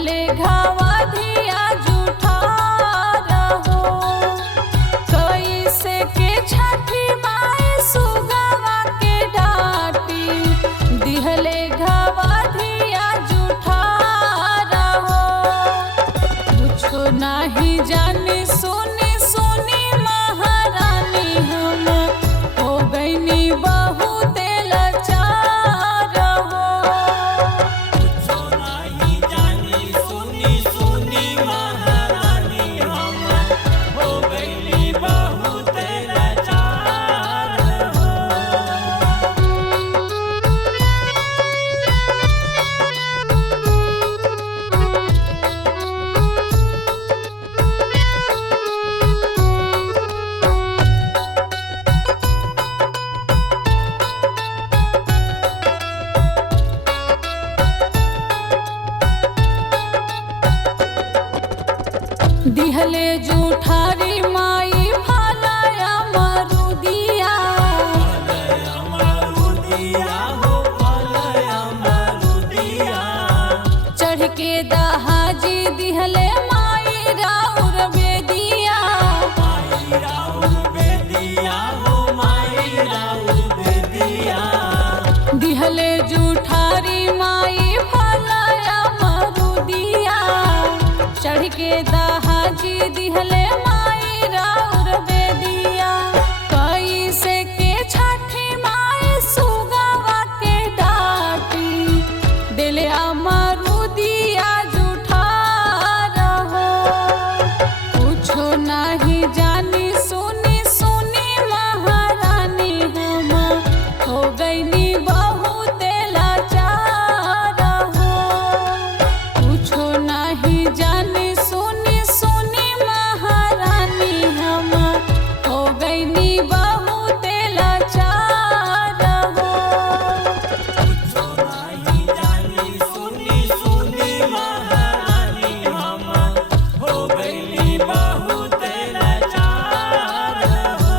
दिहले घावा धिया जूठा रहो। कैसे के छठी माई सुगवा के डाटी दिहले घावा धिया जूठा रहो। कुछो नाही जानी सुनी सुनी महारानी हम हो गईनी बहुत लाचार हो। कुछो नाही जानी सुनी सुनी महारानी हम हो गईली बहुत लाचार हो। दिहले जूठारी माई फलाया मरुदिया। फलया मरुदिया हो फलया मरुदिया। चढ़ के दहाजी दिहले माई राउर बेदिया। माई राउर बेदिया हो माई राउर बेदिया। दिहले जूठारी माई फलाया मरुदिया। चढ़ के दहाजी दिहले माई राउर बेदिया। कैसे के छठी माई सुगवा के डाटी दिले मरुदिया जूठा रहो। कुछो नाही जानी सुनी सुनी महारानी हम हो गईनी बहुत लाचार हो। कुछो नाही जानी सुनी सुनी महारानी हम हो गईनी बहुत लाचार हो। कुछो नाही जानी सुनी सुनी महारानी हम हो गईली बहुत लाचार हो।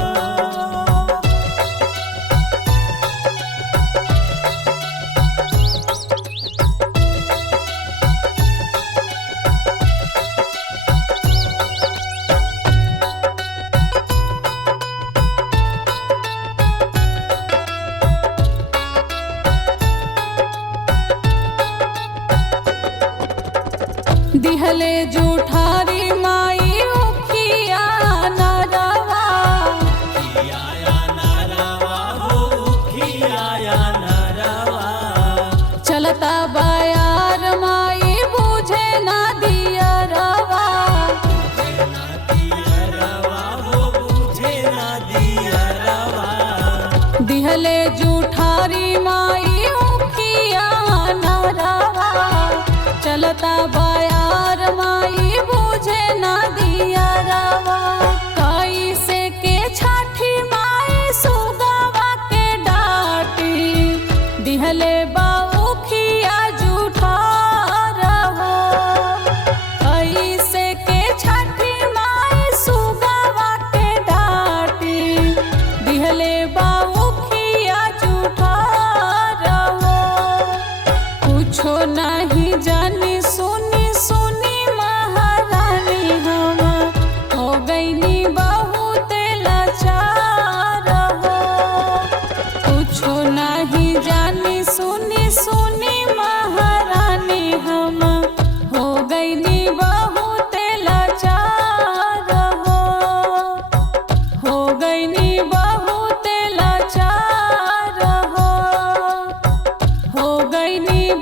दिहले जूठारी माई उखिया नरवा। खियाया नरवा हो खियाया नरवा। चलता बयार माई बुझे ना दिया रवा। बुझे ना दिया रवा हो बुझे ना दिया रवा। दिहले जूठारी माई उखिया नरवा। चलता बयार माई बुझे ना दिया रवा। कैसे के छठी माई सुगवा के डाटी दिहले बाउखिया जूठा रहो। कैसे के छठी माई सुगवा के डाटी दिहले बाउखिया जूठा रहो। कुछो नहीं जानी सुनी सुनी महारानी हम हो गईनी बहुत लाचार हो। कुछो नहीं जानी सुनी सुनी महारानी हम हो गईनी बहुत लाचार हो। हो गईनी बहुत लाचार हो। हो गईनी